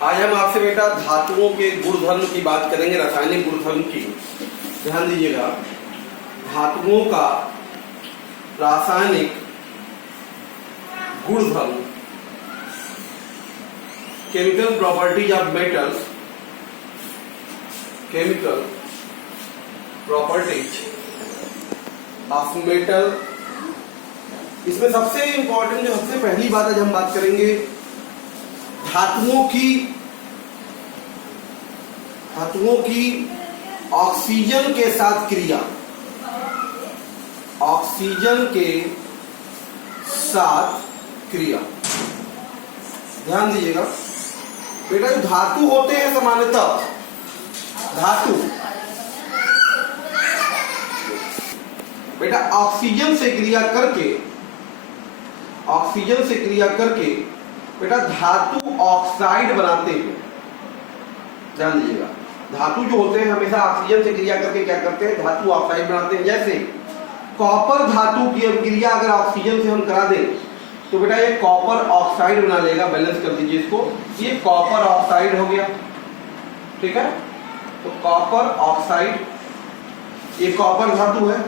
आज हम आपसे बेटा धातुओं के गुणधर्म की बात करेंगे, रासायनिक गुणधर्म की। ध्यान दीजिएगा, धातुओं का रासायनिक गुणधर्म, chemical properties of metals, chemical properties of metal. इसमें सबसे इंपॉर्टेंट जो सबसे पहली बात आज हम बात करेंगे धातुओं की ऑक्सीजन के साथ क्रिया, ऑक्सीजन के साथ क्रिया। ध्यान दीजिएगा बेटा, जो धातु होते हैं सामान्यतः धातु बेटा ऑक्सीजन से क्रिया करके बेटा धातु ऑक्साइड बनाते हैं। ध्यान दीजिएगा, धातु जो होते हैं हमेशा ऑक्सीजन से क्रिया करके क्या करते हैं, धातु ऑक्साइड बनाते हैं। जैसे कॉपर धातु की क्रिया अगर ऑक्सीजन से हम करा दें तो बेटा ये कॉपर ऑक्साइड बना लेगा। बैलेंस कर दीजिए इसको, ये कॉपर ऑक्साइड हो गया। ठीक है, तो कॉपर ऑक्साइड ये कॉपर धातु है।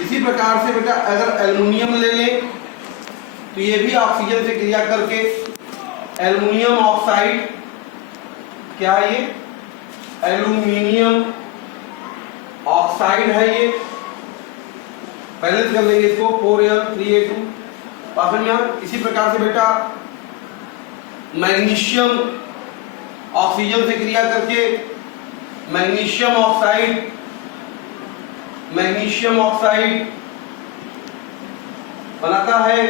इसी प्रकार से बेटा अगर एल्युमिनियम ले लें तो ये भी ऑक्सीजन से क्रिया करके एल्युमिनियम ऑक्साइड, क्या है ये, एल्युमिनियम ऑक्साइड है ये। बैलेंस कर लेंगे इसको, 4Al3A2 पास में। इसी प्रकार से बेटा मैग्नीशियम ऑक्सीजन से क्रिया करके मैग्नीशियम ऑक्साइड बनाता है।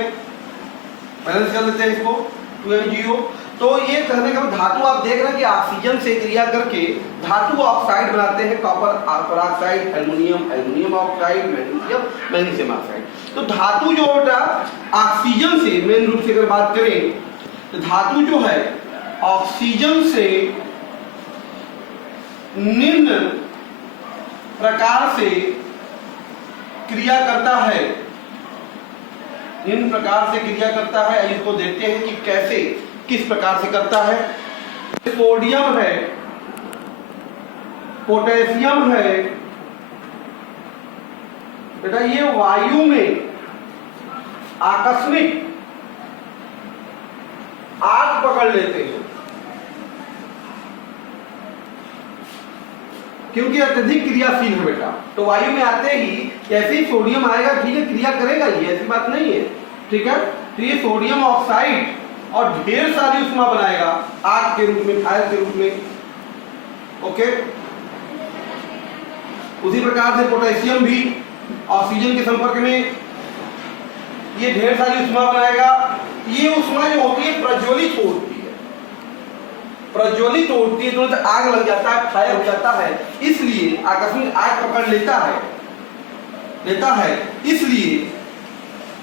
बैलेंस कर लेते हैं इसको, 2MgO। तो ये कहने का धातु आप देख रहे हैं कि ऑक्सीजन से क्रिया करके धातु ऑक्साइड बनाते हैं, copper oxide, aluminium oxide, magnesium oxide. तो धातु जो बेटा ऑक्सीजन से, मेन रूप से अगर बात करें तो धातु जो है ऑक्सीजन से निम्न प्रकार से क्रिया करता है, निम्न प्रकार से क्रिया करता है। इसको देखते हैं कि कैसे, किस प्रकार से करता है। सोडियम है, पोटेशियम है बेटा, ये वायु में आकस्मिक आग पकड़ लेते हैं क्योंकि अत्यधिक क्रियाशील है बेटा। तो वायु में आते ही जैसे ही सोडियम आएगा, ठीक है, क्रिया करेगा ही, ऐसी बात नहीं है। ठीक है, तो ये सोडियम ऑक्साइड और ढेर सारी उष्मा बनाएगा आग के रूप में, फायर के रूप में। ओके, उसी प्रकार से पोटेशियम भी ऑक्सीजन के संपर्क में ये ढेर सारी उष्मा बनाएगा। ये उष्मा जो होती है प्रज्वलित होती है, प्रज्वलित होती है, तुरंत आग लग जाता है, फायर हो जाता है। इसलिए आकस्मिक आग पकड़ लेता है। इसलिए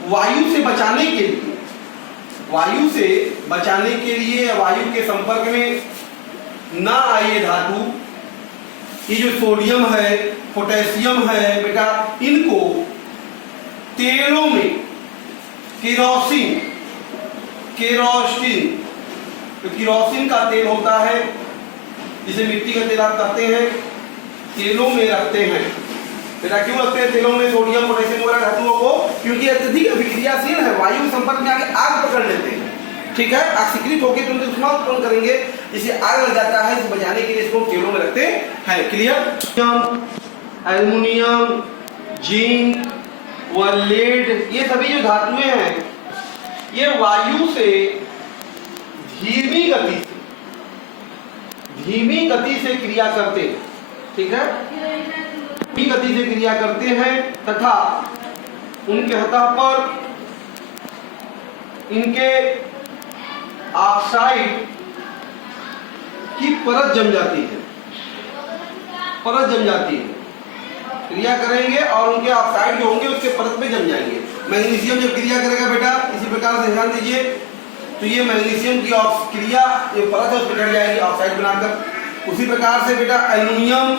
वायु से बचाने के लिए वायु के संपर्क में ना आए धातु, ये जो सोडियम है, पोटेशियम है बेटा, इनको तेलों में केरोसिन, तो केरोसिन का तेल होता है जिसे मिट्टी का तेल आप कहते हैं, तेलों में रखते हैं बेटा। क्यों रखते हैं तेलों में सोडियम, पोटेशियम वगैरह धातुओं को? क्योंकि अत्यधिक अभिक्रियाशील है, वायु के संपर्क में आके आग पकड़ लेते हैं। ठीक है, आक्सीकृत होकर तुरंत उष्मा उत्पन्न करेंगे, जिसे आग लग जाता है। इसे बचाने के लिए इसको तेलों में रखते हैं। क्लियर? एल्युमिनियम, जिंक व लेड, ये सभी जो धातुएं हैं ये वायु से धीमी गति से क्रिया करते हैं। ठीक है, धीमी गति से क्रिया करते हैं तथा उनके सतह पर इनके ऑक्साइड की परत जम जाती है, क्रिया करेंगे और उनके ऑक्साइड जो होंगे उसके परत में जम जाएंगे। मैग्नीशियम जब क्रिया करेगा बेटा, इसी प्रकार से ध्यान दीजिए, तो ये मैग्नीशियम की क्रिया जो परत है उस पर चढ़ जाएगी ऑक्साइड बनाकर। उसी प्रकार से बेटा एल्युमिनियम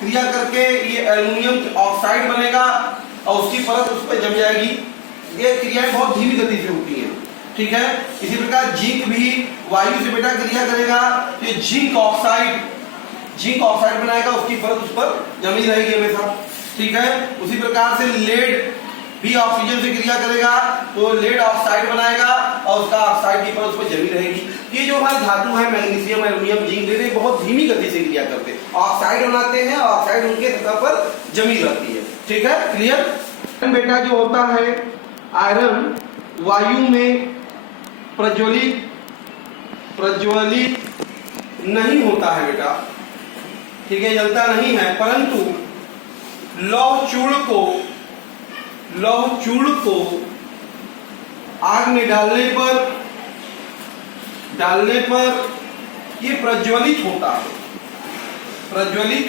क्रिया करके ये एल्युमिनियम ऑक्साइड बनेगा और उसकी परत उस पर जम जाएगी। ये क्रियाएं बहुत धीमी गति से होती हैं। ठीक है, इसी प्रकार जिंक भी वायु से बेटा क्रिया करेगा तो ये जिंक ऑक्साइड बनाएगा, उसकी परत उस पर जमी रहेगी हमेशा, ठीक है। उसी प्रकार से लेड भी ऑक्सीजन से क्रिया करेगा तो लेड ऑक्साइड बनाएगा और उसका ऑक्साइड की परत उस पर जमी रहेगी। ये जो हमारे धातु है मैग्नीशियम, एल्युमिनियम, जिंक, लेड, बहुत धीमी गति से क्रिया करते हैं, ऑक्साइड बनाते हैं, ऑक्साइड उनके सतह पर जमी रहती है, ठीक है, क्लियर। बेटा जो होता है आयरन वायु में प्रज्वलित नहीं होता है बेटा, ठीक है, जलता नहीं है, परंतु लौह चूर्ण को आग में डालने पर ये प्रज्वलित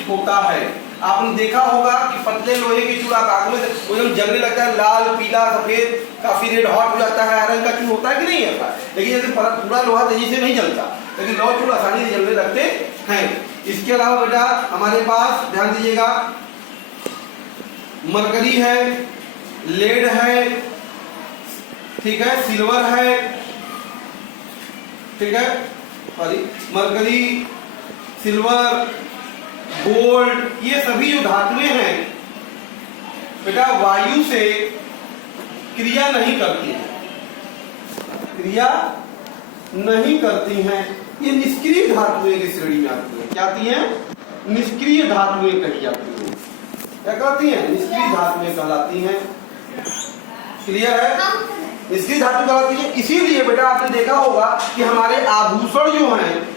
होता है। आपने देखा होगा कि पतले लोहे के चूड़ा आग में एकदम जलने लगता है, लाल, पीला, सफेद, काफी रेड हॉट हो जाता है। आयरन का चूड़ होता है कि नहीं होता है, लेकिन जैसे पूरा लोहा तेजी से नहीं जलता, लेकिन लौह चूड़ आसानी से जलने लगते हैं। इसके अलावा बेटा हमारे पास ध्यान दीजिएगा मरकरी है, लेड है, ठीक है, सिल्वर है, ठीक है, सॉरी, मरकरी, सिल्वर, गोल्ड, ये सभी जो धातुएं हैं बेटा वायु से क्रिया नहीं करती हैं, ये निष्क्रिय धातुएं की श्रेणी में आती है। क्या आती हैं? निष्क्रिय धातुएं कही जाती हैं। क्या कहती हैं? निष्क्रिय धातुएं कहलाती हैं। क्लियर है? निष्क्रिय धातु कहलाती है। इसीलिए बेटा आपने देखा होगा कि हमारे आभूषण जो हैं,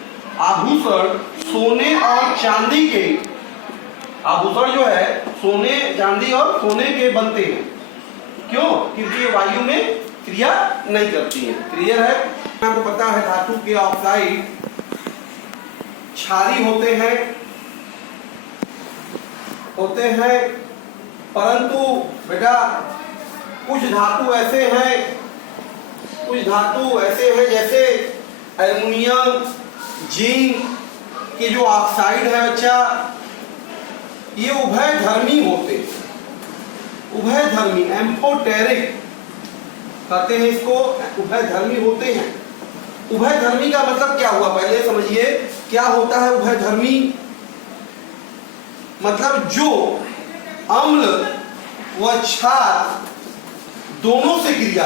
आभूषण सोने और चांदी के, आभूषण जो है सोने, चांदी और सोने के बनते हैं। क्यों? क्योंकि ये वायु में क्रिया नहीं करती है। क्लियर है? आपको पता है धातु के ऑक्साइड क्षारीय होते हैं, परंतु बेटा कुछ धातु ऐसे हैं जैसे एल्युमिनियम, जिंक के जो ऑक्साइड है बच्चा, ये उभयधर्मी होते हैं। उभयधर्मी, एम्फोटेरिक कहते हैं इसको, उभयधर्मी होते हैं। उभयधर्मी का मतलब क्या हुआ पहले समझिए, क्या होता है उभयधर्मी? मतलब जो अम्ल व क्षार दोनों से क्रिया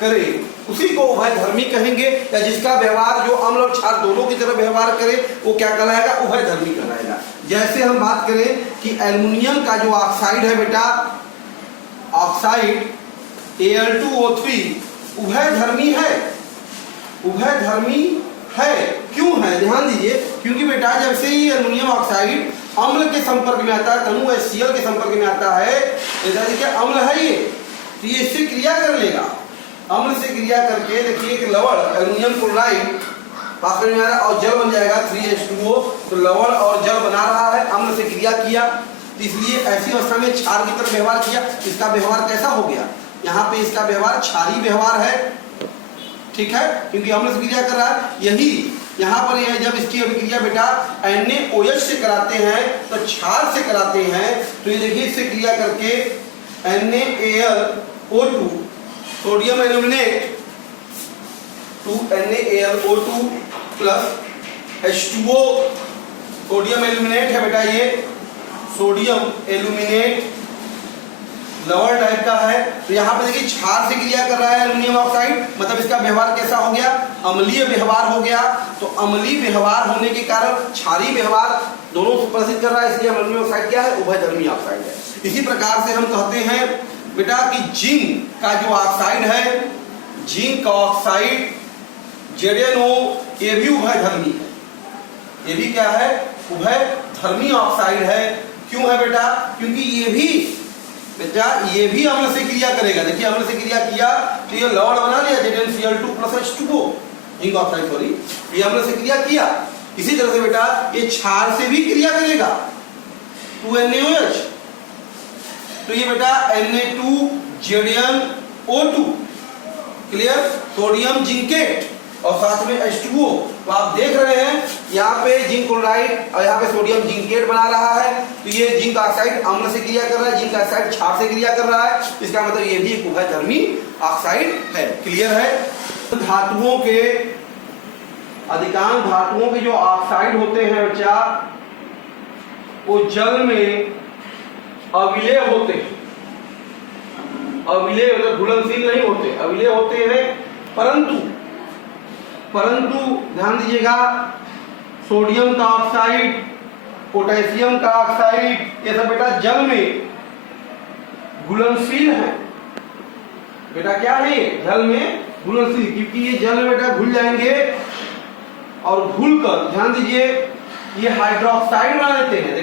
करे, उसी को उभयधर्मी कहेंगे। या जिसका व्यवहार जो अम्ल और क्षार दोनों की तरह व्यवहार करे वो क्या कहलाएगा? उभयधर्मी कहलाएगा। जैसे हम बात करें कि एल्युमिनियम का जो ऑक्साइड है बेटा, ऑक्साइड Al2O3 उभयधर्मी है। क्यों है? ध्यान दीजिए, क्योंकि बेटा जब से ही एल्युमिनियम ऑक्साइड अम्ल के संपर्क में आता है, तनु HCl के संपर्क में आता है, देखिए अम्ल है ये, तो ये इससे क्रिया कर लेगा। अम्ल से क्रिया करके देखिए कि लवण एल्युमिनियम क्लोराइड पास में आ रहा है और जल बन जाएगा 3H2O, तो लवण और जल बना रहा है, अम्ल से क्रिया किया, तो इसलिए ऐसी अवस्था में क्षार की तरह व्यवहार किया। इसका व्यवहार कैसा हो गया? यहाँ पे इसका व्यवहार क्षारीय व्यवहार है, ठीक है, क्योंकि अम्ल से क्रिया कर रहा है। यही यहाँ पर यह जब इसकी अभिक्रिया बेटा NaOH से कराते हैं तो क्षार से कराते हैं, तो ये देखिए इससे क्रिया करके NaAlO2 sodium aluminate to NaAlO2 plus H2O, sodium aluminate है बेटा, ये सोडियम एल्यूमिनेट लवण टाइप का है। तो यहाँ पे देखिए क्षार से क्रिया कर रहा है एल्युमिनियम ऑक्साइड, मतलब इसका व्यवहार कैसा हो गया? अम्लीय व्यवहार हो गया। तो अम्लीय व्यवहार होने के कारण क्षारीय व्यवहार दोनों को प्रदर्शित कर रहा है, इसलिए एल्युमिनियम ऑक्साइड क्या है? उभयधर्मी ऑक्साइड है। इसी प्रकार से हम कहते हैं बेटा कि जिंक का जो ऑक्साइड है, जिंक ऑक्साइड ZnO, ये भी उभयधर्मी है। ये भी क्या है? उभयधर्मी ऑक्साइड है। क्यों है बेटा? क्योंकि ये भी बेटा ये भी अम्ल से क्रिया करेगा। देखिए अम्ल से क्रिया किया तो ये लवण बना लिया ZnCl2 plus H2O, zinc oxide, sorry, ये अम्ल से क्रिया किया। इसी तरह से बेटा ये क्षार से भी क्रिया करेगा 2NaOH, तो ये बेटा Na2ZnO2, क्लियर, सोडियम जिंकेट, और साथ में H2O। तो आप देख रहे हैं यहाँ पे जिंक क्लोराइड और यहाँ पे सोडियम जिंकेट बना रहा है। तो ये जिंक ऑक्साइड अम्ल से क्रिया कर रहा है, जिंक ऑक्साइड क्षार से क्रिया कर रहा है। इसका मतलब ये भी एक उभयधर्मी ऑक्साइड है। क्लियर है? धातुओं के, अधिकांश धातुओं के जो ऑक्साइड होते हैं बच्चा, वो जल में अविलेय होते हैं। अविलेय मतलब घुलनशील नहीं होते, अविलेय होते हैं। परंतु ध्यान दीजिएगा, सोडियम का ऑक्साइड, पोटेशियम का ऑक्साइड, ये सब बेटा जल में घुलनशील है। बेटा क्या है? जल में घुलनशील, क्योंकि ये जल में बेटा घुल जाएंगे और घुलकर, ध्यान दीजिए, ये हाइड्रोक्साइड बना लेते हैं।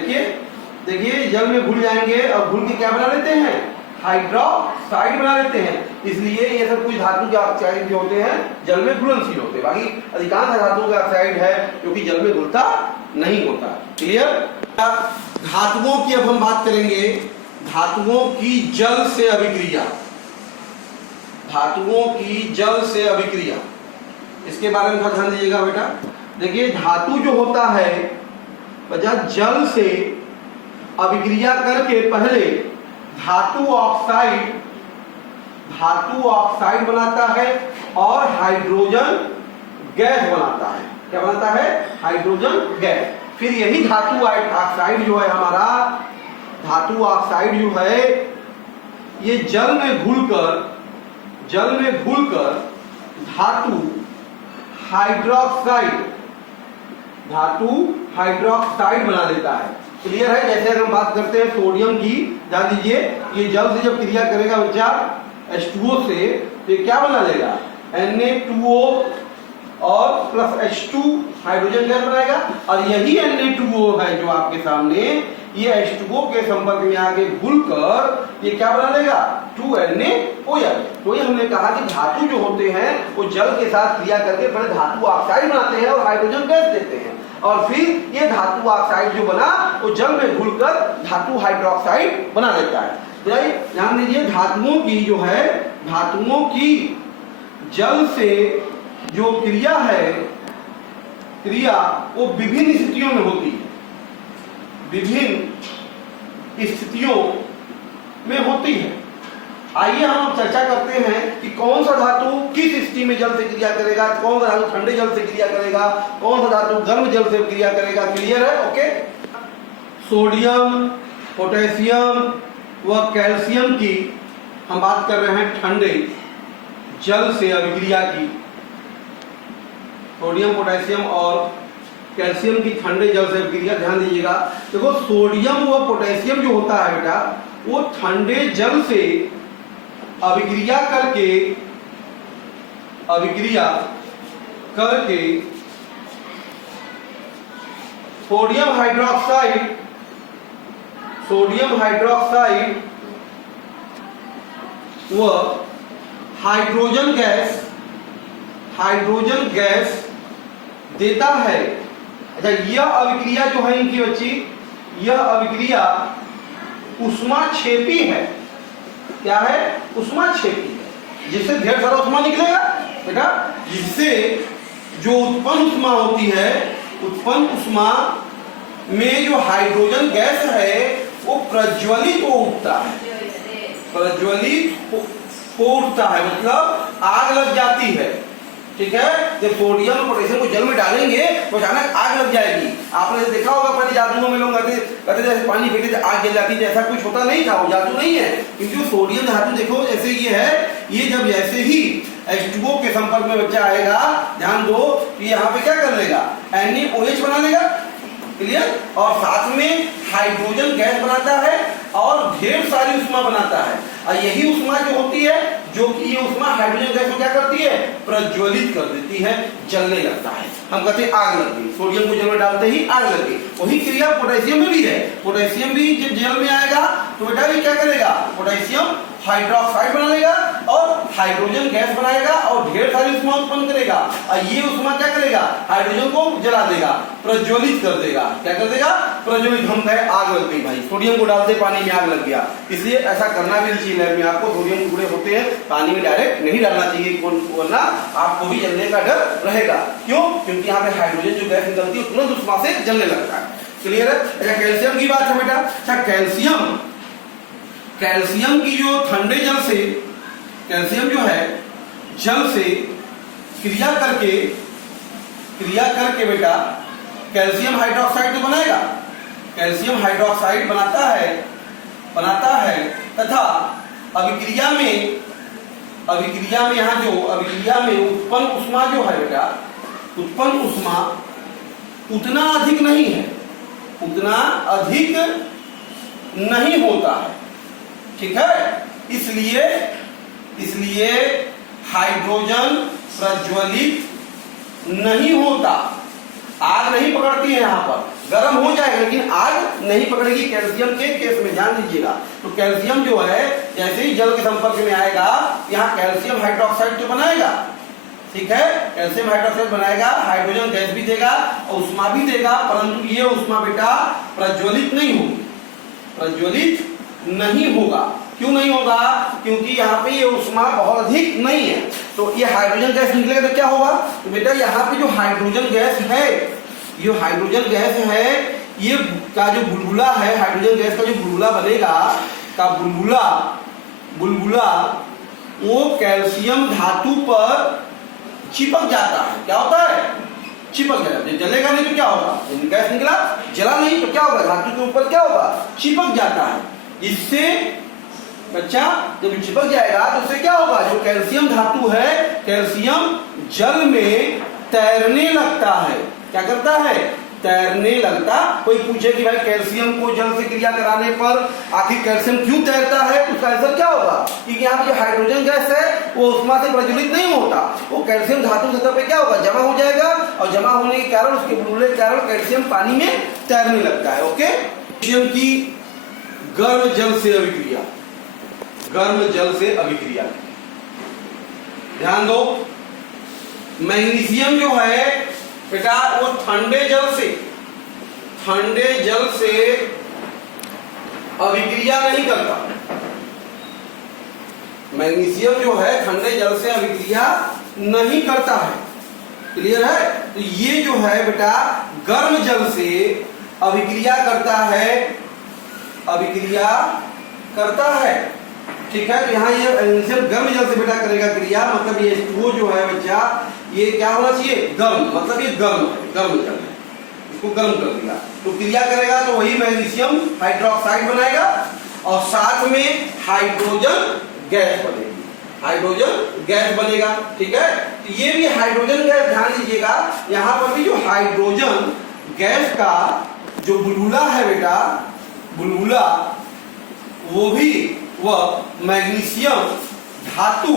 देखिए जल में घुल जाएंगे और घुल के क्या बना लेते हैं? हाइड्रोक्साइड बना लेते हैं। इसलिए ये सब कुछ धातु के ऑक्साइड जो होते हैं जल में घुलनशील होते हैं। बाकी अधिकांश धातुओं का ऑक्साइड है जो कि जल में घुलता नहीं होता। क्लियर? धातुओं की अब हम बात करेंगे, धातुओं की जल से अभिक्रिया। धातुओं की जल से अभिक्रिया, इसके बारे में ध्यान दीजिएगा बेटा। देखिए धातु जो होता है बच्चा, जल से अभिक्रिया करके पहले धातु ऑक्साइड बनाता है और हाइड्रोजन गैस बनाता है। क्या बनाता है? Hydrogen gas. फिर यही धातु ऑक्साइड जो है हमारा, धातु ऑक्साइड जो है ये जल में घुलकर धातु हाइड्रोक्साइड बना देता है। क्लियर है? जैसे अगर हम बात करते हैं सोडियम की, ध्यान दीजिए, ये जल से जब क्रिया करेगा बच्चा H2O से, तो ये क्या बना लेगा? Na2O और प्लस H2 हाइड्रोजन गैस बनाएगा। और यही Na2O है जो आपके सामने, ये H2O के संपर्क में आके घुलकर ये क्या बना लेगा? 2NaOH। तो ये हमने कहा कि धातु जो होते हैं वो जल के साथ क्रिया करके पहले धातु ऑक्साइड बनाते हैं और हाइड्रोजन गैस देते हैं, और फिर ये धातु ऑक्साइड जो बना वो जल में घुलकर धातु हाइड्रोक्साइड बना देता है। ध्यान दीजिए, धातुओं की जो है, धातुओं की जल से जो क्रिया है, क्रिया वो विभिन्न स्थितियों में होती है। विभिन्न स्थितियों में होती है। आइए हम चर्चा करते हैं कि कौन सा धातु किस स्थिति में जल से क्रिया करेगा, कौन सा धातु ठंडे जल से क्रिया करेगा, कौन सा धातु गर्म जल से क्रिया करेगा। क्लियर है? ओके। सोडियम, पोटेशियम व कैल्शियम की हम बात कर रहे हैं ठंडे जल से अभिक्रिया की। सोडियम, पोटेशियम और कैल्शियम की ठंडे जल से अभिक्रिया, ध्यान दीजिएगा। देखो सोडियम व पोटेशियम जो होता है बेटा, वो ठंडे जल से अभिक्रिया करके सोडियम हाइड्रोक्साइड व हाइड्रोजन गैस देता है। अच्छा, यह अभिक्रिया जो है इनकी बच्ची, यह अभिक्रिया उष्माक्षेपी है। क्या है? उष्माक्षेपी है, जिससे ढेर सारा उष्मा निकलेगा बेटा। जिससे जो उत्पन्न उष्मा होती है, उत्पन्न उष्मा में जो हाइड्रोजन गैस है वो प्रज्वलित हो उठता है। प्रज्वलित हो उठता है मतलब आग लग जाती है। ठीक है? जब सोडियम और पोटेशियम को जल में डालेंगे तो अचानक आग लग जाएगी। आपने देखा होगा पहले जादुओं में लोग कहते जैसे पानी फेंकते थे आग जल जाती थी, ऐसा कुछ होता नहीं था, वो जादू नहीं है। क्योंकि सोडियम धातु देखो जैसे ये है, ये जब जैसे ही H2O के संपर्क में बच्चा आएगा, ध्यान दो, तो यहाँ पे क्या कर लेगा? NaOH बना लेगा। क्लियर? और साथ में हाइड्रोजन गैस बनाता है और ढेर सारी उष्मा बनाता है। और यही उष्मा जो होती है, जो कि ये उष्मा हाइड्रोजन गैस को क्या करती है? प्रज्वलित कर देती है, जलने लगता है। हम कहते हैं आग लग गई, सोडियम को जल में डालते ही आग लग गई। वही क्रिया पोटेशियम में भी है। पोटेशियम भी जब जल में आएगा तो बेटा ये क्या करेगा? पोटेशियम हाइड्रोक्साइड बना लेगा और हाइड्रोजन गैस बनाएगा और ढेर सारी उष्मा उत्पन्न करेगा। और ये उष्मा क्या करेगा? हाइड्रोजन को जला देगा, प्रज्वलित कर देगा। क्या कर देगा? प्रज्वलित, हम कहे आग लग गई भाई, सोडियम को डालते पानी में आग लग गया। इसलिए ऐसा करना भी नहीं चाहिए लैब में, आपको सोडियम टुकड़े होते हैं पानी में डायरेक्ट नहीं डालना चाहिए, वरना आपको भी जलने का डर रहेगा। क्यों? क्योंकि यहाँ पे हाइड्रोजन जो गैस निकलती है तुरंत उस वहां से जलने लगता है। क्लियर है? अच्छा कैल्शियम की बात है बेटा। अच्छा कैल्शियम की जो ठंडे जल से, कैल्शियम जो है जल से क्रिया करके बेटा कैल्शियम हाइड्रोक्साइड तो बनाएगा, कैल्शियम हाइड्रोक्साइड बनाता है तथा अभिक्रिया में यहाँ जो अभिक्रिया में उत्पन्न उष्मा जो है बेटा, उत्पन्न उष्मा उतना अधिक नहीं होता है। ठीक है? इसलिए हाइड्रोजन प्रज्वलित नहीं होता, आग नहीं पकड़ती है, यहाँ पर गर्म हो जाएगा लेकिन आग नहीं पकड़ेगी कैल्शियम के केस में, ध्यान दीजिएगा। तो कैल्शियम जो है जैसे ही जल के संपर्क में आएगा यहाँ कैल्शियम हाइड्रोक्साइड तो बनाएगा, ठीक है, कैल्शियम हाइड्रोक्साइड बनाएगा, हाइड्रोजन गैस भी देगा और उष्मा भी देगा, परंतु ये उष्मा बेटा प्रज्वलित नहीं होगा। क्यों नहीं होगा? क्योंकि यहाँ पे ये उष्मा बहुत अधिक नहीं है। तो ये हाइड्रोजन गैस निकलेगा तो क्या होगा? तो बेटा यहाँ पे जो हाइड्रोजन गैस है, ये का जो बुलबुला है, हाइड्रोजन गैस का जो बुलबुला बनेगा, का बुलबुला वो कैल्शियम धातु पर चिपक जाता है। क्या होता है? चिपक जाता है। जलेगा नहीं तो क्या होगा? गैस निकला, जला नहीं तो क्या होगा? धातु के ऊपर क्या होगा? चिपक जाता है। इससे बच्चा जब चिपक जाएगा तो उससे क्या होगा? जो कैल्शियम धातु है, कैल्शियम जल में तैरने लगता है। क्या करता है? तैरने लगता। कोई पूछे कि भाई कैल्शियम को जल से क्रिया कराने पर आखिर कैल्शियम क्यों तैरता है, उसका आंसर क्या होगा? क्योंकि यहाँ पे जो हाइड्रोजन गैस है वो उष्मा से प्रज्वलित नहीं होता, वो कैल्शियम धातु सतह पे क्या होगा? जमा हो जाएगा और जमा होने के कारण, उसके बुलबुले के कारण कैल्शियम पानी में तैरने लगता है। ओके? कैल्शियम की गर्म जल से अभिक्रिया, ध्यान दो। मैग्नीशियम जो है बेटा वो ठंडे जल से अभिक्रिया नहीं करता। मैग्नीशियम जो है ठंडे जल से अभिक्रिया नहीं करता है। क्लियर है? तो ये जो है बेटा गर्म जल से अभिक्रिया करता है। ठीक है? तो यहाँ ये मैग्नीशियम गर्म जल से बेटा करेगा क्रिया, मतलब ये H2O जो है बच्चा ये क्या होना चाहिए? गर्म, मतलब ये गर्म जल है, इसको गर्म कर दिया तो क्रिया करेगा तो वही मैग्नीशियम हाइड्रोक्साइड बनाएगा और साथ में हाइड्रोजन गैस बनेगा। ठीक है? तो ये भी हाइड्रोजन गैस, ध्यान दीजिएगा यहाँ पर भी जो हाइड्रोजन गैस का जो बुलबुला है बेटा, बुलबुला वह मैग्नीशियम धातु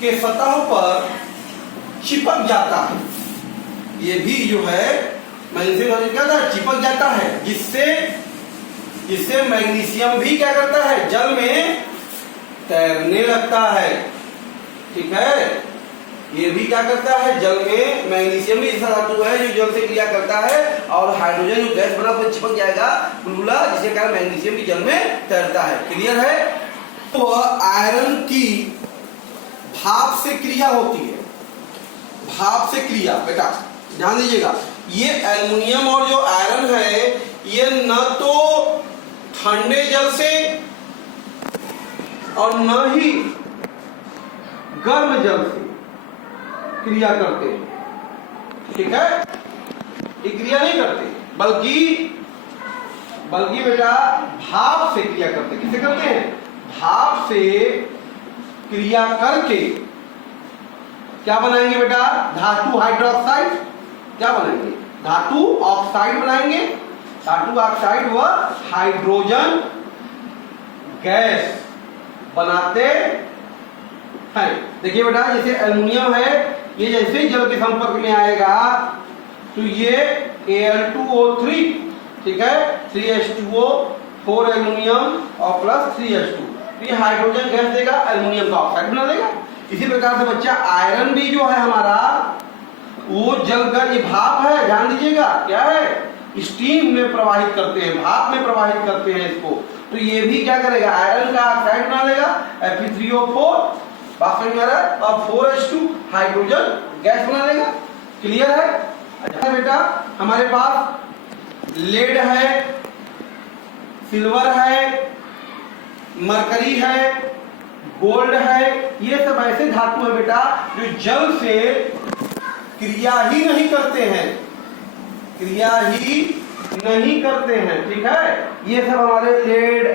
के सतह पर चिपक जाता है। ये भी जो है मैग्नीशियम धातु क्या होता है? चिपक जाता है, जिससे मैग्नीशियम भी क्या करता है? जल में तैरने लगता है। ठीक है? ये भी क्या करता है? जल में, मैग्नीशियम भी ऐसा धातु है जो जल से क्रिया करता है और हाइड्रोजन जो गैस बना वो चिपक जाएगा बुलबुला, जिसके कारण मैग्नीशियम भी जल में तैरता है। क्लियर है? तो आयरन की भाप से क्रिया होती है, भाप से क्रिया बेटा ध्यान दीजिएगा। ये एल्युमिनियम और जो आयरन है ये न तो ठंडे जल से और न ही गर्म जल से क्रिया करते हैं। ठीक है? ये क्रिया नहीं करते, बल्कि बेटा भाप से क्रिया करते हैं। किससे करते हैं? भाप से क्रिया करके क्या बनाएंगे बेटा? धातु हाइड्रोक्साइड। क्या बनाएंगे? धातु ऑक्साइड बनाएंगे। धातु ऑक्साइड व हाइड्रोजन गैस बनाते हैं। देखिए बेटा जैसे एल्युमिनियम है, ये जैसे ही जल के संपर्क में आएगा तो ये Al2O3, ठीक है, 3H2O, 4 एल्युमिनियम और प्लस 3H2, तो ये हाइड्रोजन गैस देगा, एल्युमिनियम का ऑक्साइड बना देगा। इसी प्रकार से बच्चा आयरन भी जो है हमारा वो जलकर, ये भाप है, ध्यान दीजिएगा क्या है? स्टीम में प्रवाहित करते हैं, भाप में प्रवाहित करते हैं इसको, तो ये भी क्या करेगा, आयरन का ऑक्साइड बना लेगा, Fe3O4, बात समझ में आ रहा है, और 4H2 हाइड्रोजन गैस बना लेगा। क्लियर है? अच्छा बेटा, हमारे पास लेड है, सिल्वर है, मरकरी है, गोल्ड है, ये सब ऐसे धातु है बेटा जो जल से क्रिया ही नहीं करते हैं, क्रिया ही नहीं करते हैं। ठीक है, ये सब हमारे लेड,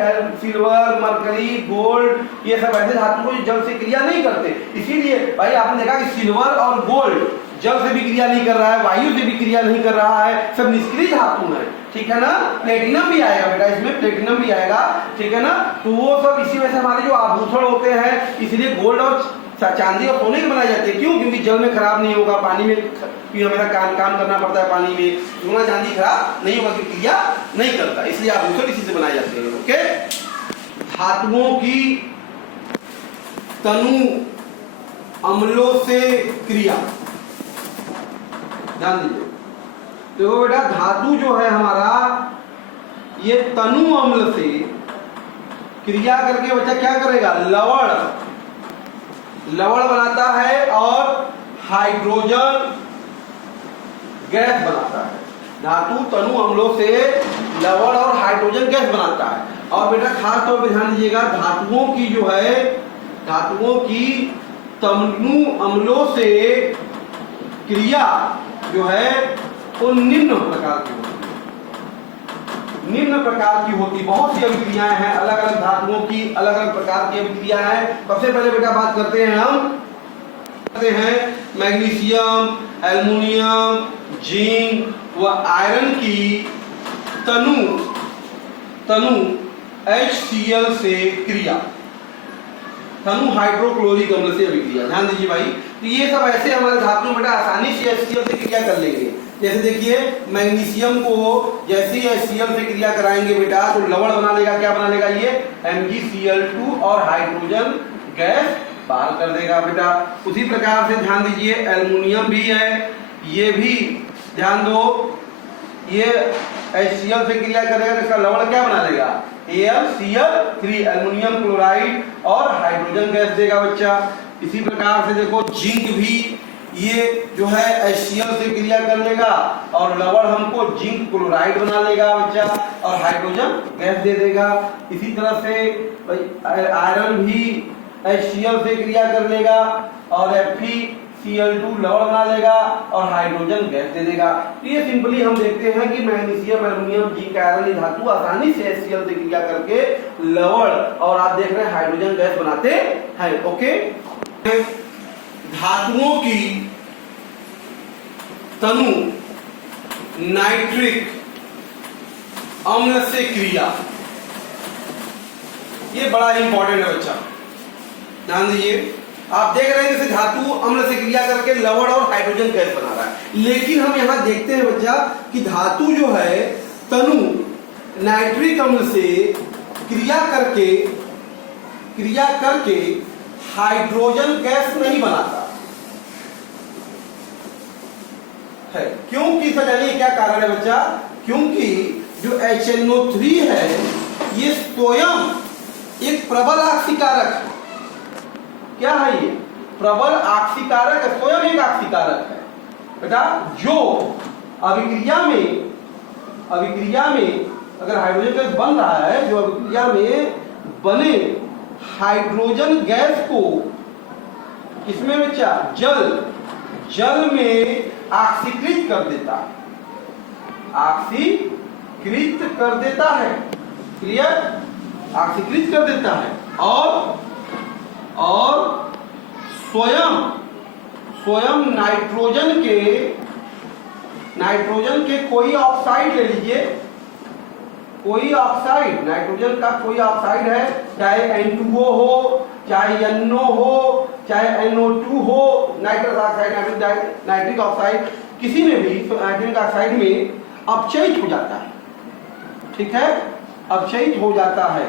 सिल्वर, मरकरी, गोल्ड, ये सब ऐसे धातु जो जल से क्रिया नहीं करते। इसीलिए भाई आपने देखा कि सिल्वर और गोल्ड जल से भी क्रिया नहीं कर रहा है, वायु से भी क्रिया नहीं कर रहा है, सब निष्क्रिय धातु है। ठीक है ना, प्लेटिनम भी आएगा बेटा, इसमें प्लेटिनम भी आएगा। ठीक है ना, तो वो सब इसी वजह से हमारे जो आभूषण होते हैं, इसलिए गोल्ड और चांदी और सोने के बनाए जाते हैं। क्यों? क्योंकि जल में खराब नहीं होगा, पानी में हमेशा काम करना पड़ता है, पानी में सोना चांदी खराब नहीं होगा, क्रिया नहीं करता, इसलिए आभूषण इसी से बनाए जाते हैं। ओके, धातुओं की तनु अम्लों से क्रिया, ध्यान दीजिए। तो बेटा धातु जो है हमारा, ये तनु अम्ल से क्रिया करके बच्चा क्या करेगा, लवण बनाता है और हाइड्रोजन गैस बनाता है। धातु तनु अम्लों से लवण और हाइड्रोजन गैस बनाता है। और बेटा खास तौर पर ध्यान दीजिएगा, धातुओं की जो है, धातुओं की तनु अम्लों से क्रिया जो है वो निम्न प्रकार की होती है, निम्न प्रकार की होती। बहुत सी अभिक्रियाएं हैं, अलग अलग धातुओं की अलग अलग प्रकार की अभिक्रिया है। सबसे पहले बेटा बात करते हैं हम, करते हैं मैग्नीशियम, एल्युमिनियम, जिंक व आयरन की तनु HCl से क्रिया, तनु हाइड्रोक्लोरिक अम्ल से अभिक्रिया। ध्यान दीजिए भाई, तो ये सब ऐसे हमारे धातु बेटा आसानी से HCl से क्रिया कर लेंगे। जैसे देखिए मैग्नीशियम को जैसे ही HCl से क्रिया कराएंगे बेटा तो लवण बना लेगा, क्या बना लेगा, ये MgCl2 और हाइड्रोजन गैस बाहर कर देगा बेटा। उसी प्रकार से ध्यान दीजिए एल्युमिनियम भी है, ये भी ध्यान दो, ये HCl से क्रिया करेगा तो इसका लवण क्या बना लेगा, AlCl3, एल्युमिनियम क्लोराइड और हाइड्रोजन गैस देगा बच्चा। इसी प्रकार से देखो जिंक भी ये जो है HCl से क्रिया कर लेगा और लवण हमको जिंक क्लोराइड बना लेगा बच्चा और हाइड्रोजन गैस दे देगा। इसी तरह से आयरन भी HCl से क्रिया कर लेगा और FeCl2 लवण बना लेगा और हाइड्रोजन गैस दे देगा। तो ये सिंपली हम देखते हैं कि मैग्नीशियम, एल्युमिनियम, जिंक, आयरन ये धातु आसानी से HCl से क्रिया करके लवण और आप देख रहे हैं हाइड्रोजन गैस बनाते हैं। ओके, धातुओं की तनु नाइट्रिक अम्ल से क्रिया, ये बड़ा इंपॉर्टेंट है बच्चा, ध्यान दीजिए। आप देख रहे हैं जैसे धातु अम्ल से क्रिया करके लवण और हाइड्रोजन गैस बना रहा है, लेकिन हम यहां देखते हैं बच्चा कि धातु जो है तनु नाइट्रिक अम्ल से क्रिया करके हाइड्रोजन गैस नहीं बनाता है। क्योंकि जानिए क्या कारण है बच्चा, क्योंकि जो HNO3 है ये स्वयं एक प्रबल आक्सीकारक है। क्या है ये? प्रबल आक्सीकारक है, स्वयं एक आक्सीकारक है बेटा, जो अभिक्रिया में अगर हाइड्रोजन गैस बन रहा है, जो अभिक्रिया में बने हाइड्रोजन गैस को किसमें बच्चा, जल में ऑक्सीकृत कर देता है, ऑक्सीकृत कर देता है। क्लियर? ऑक्सीकृत कर देता है और स्वयं नाइट्रोजन के कोई ऑक्साइड ले लीजिए, कोई ऑक्साइड, नाइट्रोजन का कोई ऑक्साइड है, चाहे N2O हो, चाहे NO हो, चाहे NO2 हो, नाइट्रस ऑक्साइड, नाइट्रिक ऑक्साइड, किसी में भी नाइट्रिक ऑक्साइड में अपचयित हो जाता है। ठीक है, अपचयित हो जाता है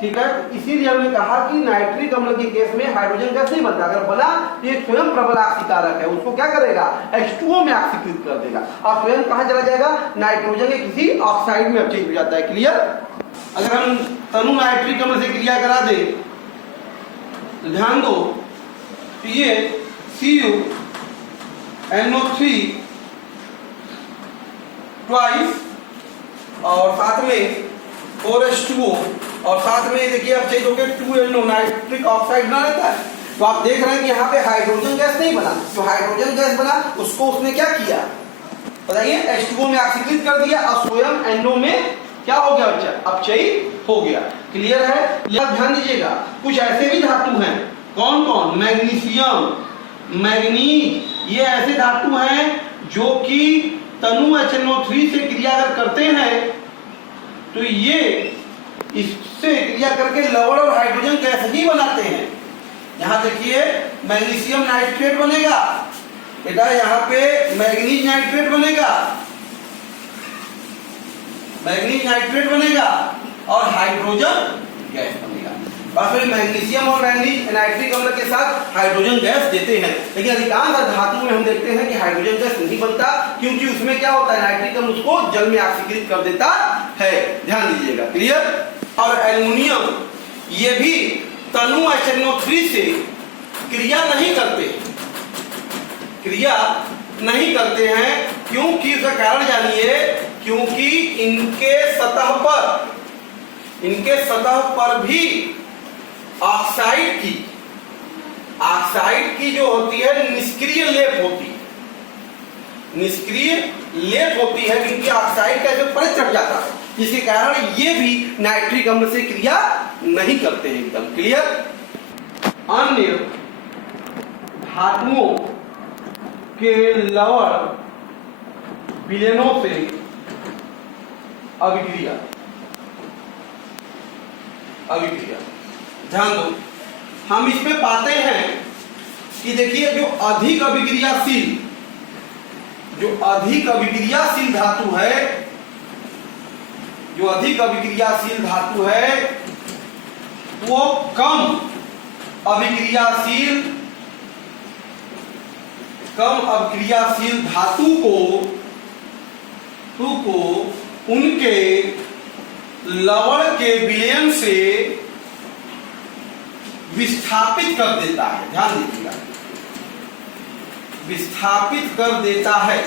ठीक है। इसीलिए हमने कहा कि नाइट्रिक अम्ल के केस में हाइड्रोजन गैस नहीं बनता, अगर बना तो ये स्वयं प्रबल ऑक्सीकारक है, उसको क्या करेगा, H2O में ऑक्सीकृत कर देगा और स्वयं कहां चला जाएगा, नाइट्रोजन के किसी ऑक्साइड में चेंज हो जाता है। क्लियर। अगर हम तनु नाइट्रिक अम्ल से क्रिया करा दे तो ध्यान दो, ये CuNO3 ट्वाइस और साथ में 4H2O और साथ में देखिए अब चेंज होकर 2NO नाइट्रिक ऑक्साइड बना रहता है। तो आप देख रहे हैं कि यहाँ पे हाइड्रोजन गैस नहीं बना, जो हाइड्रोजन गैस बना उसको उसने क्या किया बताइए, H2O में ऑक्सीकृत कर दिया और स्वयं NO में क्या हो गया बच्चा, अपचयी हो गया। क्लियर है। ध्यान दीजिएगा, कुछ ऐसे भी धातु हैं, कौन कौन, मैग्नीशियम, मैग्नीज, ये ऐसे धातु हैं जो कि तनु HNO3 से क्रिया अगर करते हैं तो ये इससे क्रिया करके लवण और हाइड्रोजन गैस ही बनाते हैं। यहां देखिए मैग्नीशियम नाइट्रेट बनेगा बेटा, यहाँ पे मैग्नीज नाइट्रेट बनेगा, मैग्नीज नाइट्रेट बनेगा और हाइड्रोजन गैस बनेगा। बस मैग्नीशियम और मैग्नीज नाइट्रिक अम्ल के साथ हाइड्रोजन गैस देते हैं, लेकिन अधिकांश धातु में हम देखते हैं कि हाइड्रोजन गैस नहीं बनता, क्योंकि उसमें क्या होता है, नाइट्रिक अम्ल उसको जल में ऑक्सीकृत कर देता है। ध्यान दीजिएगा। क्लियर। और एल्युमिनियम, ये भी तनु HNO3 से क्रिया नहीं करते, क्रिया नहीं करते हैं, क्योंकि उसका कारण जानिए, क्योंकि इनके सतह पर भी ऑक्साइड की जो होती है निष्क्रिय लेप होती है, क्योंकि ऑक्साइड का जो परत चढ़ जाता है, जिसके कारण ये भी नाइट्रिक अम्ल से क्रिया नहीं करते हैं। एकदम क्लियर। अन्य धातुओं के लवण विलयनों से अभिक्रिया, ध्यान दो, हम इसमें पाते हैं कि देखिए जो अधिक अभिक्रियाशील धातु है, वो कम अभिक्रियाशील धातु को उनके लवण के विलयन से विस्थापित कर देता है। ध्यान दीजिएगा, विस्थापित कर देता है।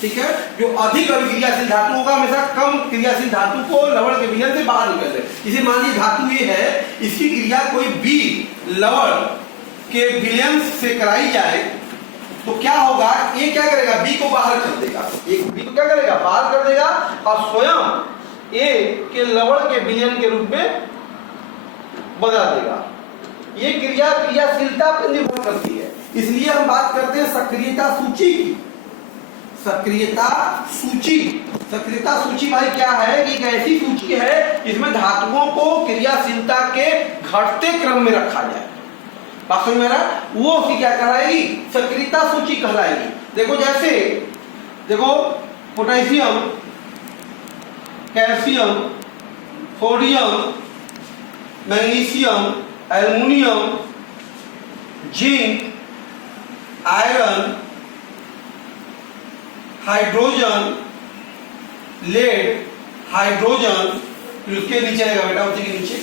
ठीक है। जो अधिक अभिक्रियाशील धातु होगा हमेशा कम क्रियाशील धातु को लवण के विलयन से बाहर निकल दे। इसे मान लीजिए धातु ये है, इसकी क्रिया कोई बी लवण के विलयन से कराई जाए तो क्या होगा, ये क्या करेगा, बी को बाहर कर देगा, बी को क्या करेगा, बाहर कर देगा और स्वयं ए के लवण के विलयन के रूप में बदल देगा। ये क्रिया क्रियाशीलता पर निर्भर करती है, इसलिए हम बात करते हैं सक्रियता सूची की। सक्रियता सूची भाई क्या है, कि एक ऐसी सूची है जिसमें धातुओं को क्रियाशीलता के घटते क्रम में रखा जाए। बात समझ में आ रहा है? वो उसकी क्या कहलाएगी, सक्रियता सूची कहलाएगी। देखो जैसे देखो potassium, calcium, sodium, magnesium, aluminium, zinc, iron, hydrogen, lead, hydrogen, उसके नीचे रहेगा बेटा, उसी के नीचे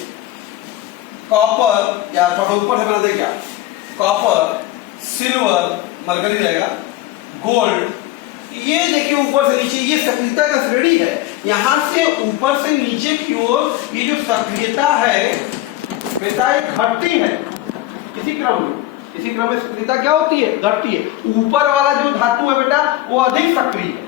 कॉपर, या थोड़ा ऊपर से बना दे क्या, कॉपर, सिल्वर, मरकरी रहेगा, गोल्ड। ये देखिए ऊपर से नीचे ये सक्रियता का श्रेणी है। यहां से ऊपर से नीचे की ओर ये जो सक्रियता है बेटा ये घटती है इसी क्रम में सक्रियता क्या होती है, घटती है। ऊपर वाला जो धातु है बेटा वो अधिक सक्रिय है,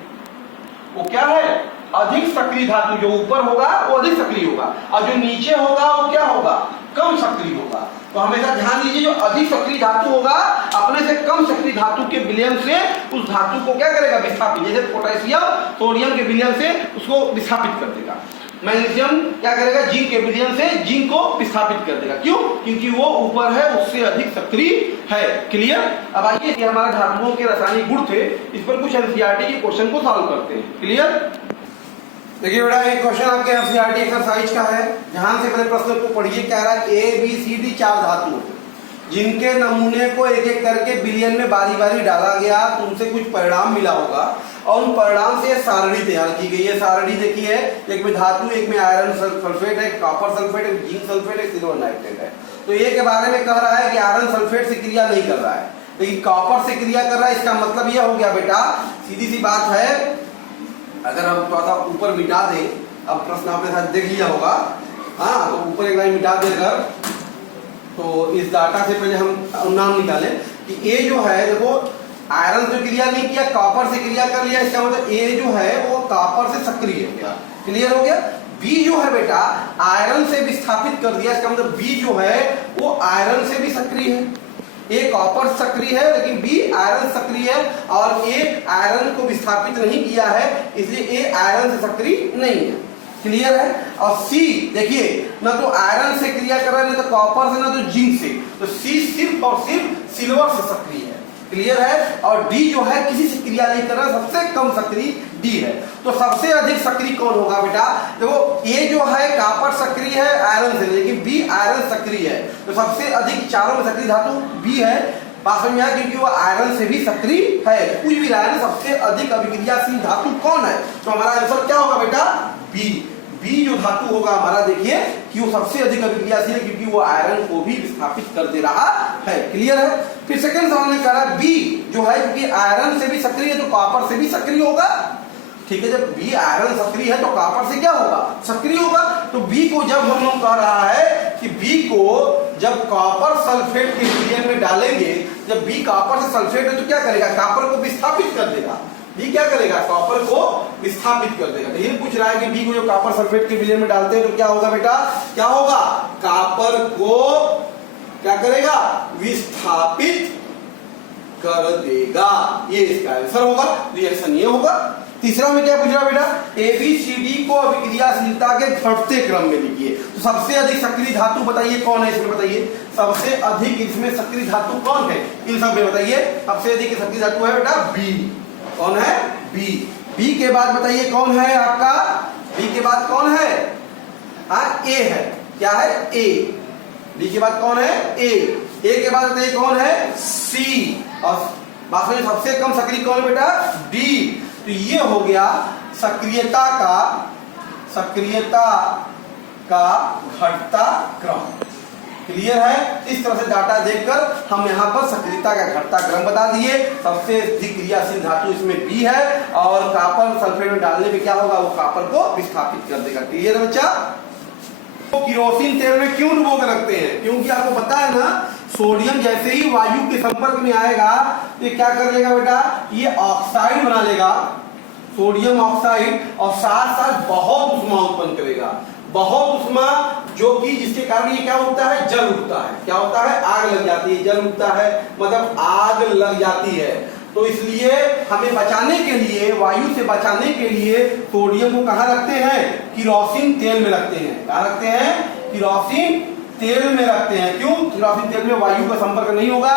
वो क्या है, अधिक सक्रिय धातु। जो ऊपर होगा वो अधिक सक्रिय होगा और जो नीचे होगा वो क्या होगा, कम सक्रिय होगा। तो हमेशा ध्यान दीजिए, जो अधिक सक्रिय धातु होगा अपने से कम सक्रिय धातु के विलयन से उस धातु को क्या करेगा, विस्थापित। जैसे पोटेशियम सोडियम के विलयन से उसको विस्थापित कर देगा, मैग्नीशियम क्या करेगा, जिंक के विलयन से जिंक को विस्थापित कर देगा। क्यों, क्योंकि वो ऊपर है, उससे अधिक सक्रिय है। क्लियर। अब आइए ये हमारे धातुओं के रासायनिक गुण थे, इस पर कुछ एनसीईआरटी के क्वेश्चन को सॉल्व करते हैं। क्लियर। देखिए बेटा एक क्वेश्चन आपके एनसीईआरटी एक्सरसाइज का है, ध्यान से मैंने प्रश्न को पढ़िए। कह रहा है ABCD 4 धातु जिनके नमूने को एक एक करके विलयन में बारी बारी डाला गया, तुमसे कुछ परिणाम मिला होगा और उन परिणाम से सारणी तैयार की गई है। सारणी देखिए, एक में धातु, एक में आयरन सल्फेट है, कॉपर सल्फेट है, जिंक सल्फेट है, सिल्वर नाइट्रेट है। तो ये के बारे में कह रहा है कि आयरन सल्फेट से क्रिया नहीं कर रहा है लेकिन कॉपर से क्रिया कर रहा है। इसका मतलब यह हो गया बेटा, सीधी सी बात है, अगर हम थोड़ा सा ऊपर मिटा दें, अब प्रश्न आपने साथ देख लिया होगा, हाँ, तो ऊपर एक लाइन मिटा देकर, तो इस डाटा से पहले हम नाम निकालें कि ए जो है, देखो आयरन से क्रिया नहीं किया, कॉपर से क्रिया कर लिया, इसका मतलब ए जो है वो कॉपर से सक्रिय हो गया। क्लियर हो गया। बी जो है बेटा आयरन से विस्थापित कर दिया, इसका मतलब बी जो है वो आयरन से भी सक्रिय है। ए कॉपर सक्रिय है लेकिन बी आयरन सक्रिय है, और ए आयरन को विस्थापित नहीं किया है, इसलिए ए आयरन से सक्रिय नहीं है। क्लियर है। और सी देखिए, ना तो आयरन से क्रिया कर रहा है, ना तो कॉपर से, ना तो जिंक से, तो सी सिर्फ और सिर्फ सिल्वर से सक्रिय है। क्लियर है। और डी जो है किसी से क्रिया नहीं कर रहा, सबसे कम सक्रिय डी है। तो सबसे अधिक सक्रिय कौन होगा बेटा? देखो ए जो है कॉपर सक्रिय है आयरन से, लेकिन बी आयरन सक्रिय है, तो सबसे अधिक चारों में सक्रिय धातु बी है। बात समझ में आया, क्योंकि वो आयरन से भी सक्रिय है। कुछ भी आयरन सबसे अधिक अभिक्रियाशील धातु कौन है? तो हमारा आंसर क्या होगा बेटा? बी। बी जो धातु होगा हमारा, देखिए कि वो सबसे अधिक अभिक्रियाशील है क्योंकि वो आयरन को भी विस्थापित कर दे रहा है। क्लियर है। फिर सेकंड सवाल में कह रहा है बी जो है क्योंकि आयरन से भी सक्रिय है तो कॉपर से भी सक्रिय होगा। ठीक है, जब बी आयरन सक्रिय है तो कॉपर से क्या होगा? सक्रिय होगा। तो बी को जब हम लोग कह रहा है कि बी को जब कॉपर सल्फेट के विलयन में डालेंगे, जब बी कॉपर से सल्फेट है तो क्या करेगा? कॉपर को विस्थापित कर देगा। बी क्या करेगा? कॉपर को विस्थापित कर देगा। तो ये पूछ रहा है कि बी को जो कॉपर सल्फेट के विलयन में डालते हैं तो क्या होगा बेटा? क्या होगा? कॉपर को क्या करेगा? विस्थापित कर देगा। ये इसका आंसर होगा। रिएक्शन ये होगा। तीसरा में क्या पूछ रहा बेटा? एबीसीडी को अभिक्रियाशीलता के घटते क्रम में लिखिए। तो सबसे अधिक सक्रिय धातु बताइए कौन है इसमें? बताइए सबसे अधिक इसमें सक्रिय धातु कौन है इन सब में? बताइए सबसे अधिक सक्रिय धातु है बेटा बी। कौन है? बी। बी के बाद बताइए कौन है आपका? बी के बाद कौन है? ए है। क्या है? ए। बी के बाद कौन है? ए। ए के बाद बताइए कौन है? सी। और बाकी में सबसे कम सक्रिय कौन है बेटा? डी। तो ये हो गया सक्रियता का घटता क्रम। क्लियर है। इस तरह से डाटा देखकर हम यहाँ पर सक्रियता का घटता क्रम बता दिए। सबसे अधिक क्रियाशील धातु इसमें बी है और कॉपर सल्फेट में डालने में क्या होगा? वो कॉपर को विस्थापित कर देगा। क्लियर है बच्चा? तो केरोसिन तेल में क्यों डुबो के रखते हैं? क्योंकि आपको पता है ना, सोडियम जैसे ही वायु के संपर्क में आएगा तो ये क्या कर लेगा बेटा? ये ऑक्साइड बना लेगा, सोडियम ऑक्साइड, और साथ साथ बहुत उष्मा उत्पन्न करेगा। बहुत उष्मा जो कि जिसके कारण ये क्या होता है? जल उठता है। क्या होता है? आग लग जाती है। जल उठता है मतलब आग लग जाती है। तो इसलिए हमें बचाने के लिए, वायु से बचाने के लिए सोडियम को कहाँ रखते हैं? किरोसिन तेल में रखते हैं। कहाँ रखते हैं? किरोसिन तेल में रखते हैं। क्यों? किरोसिन तेल में वायु का संपर्क नहीं होगा।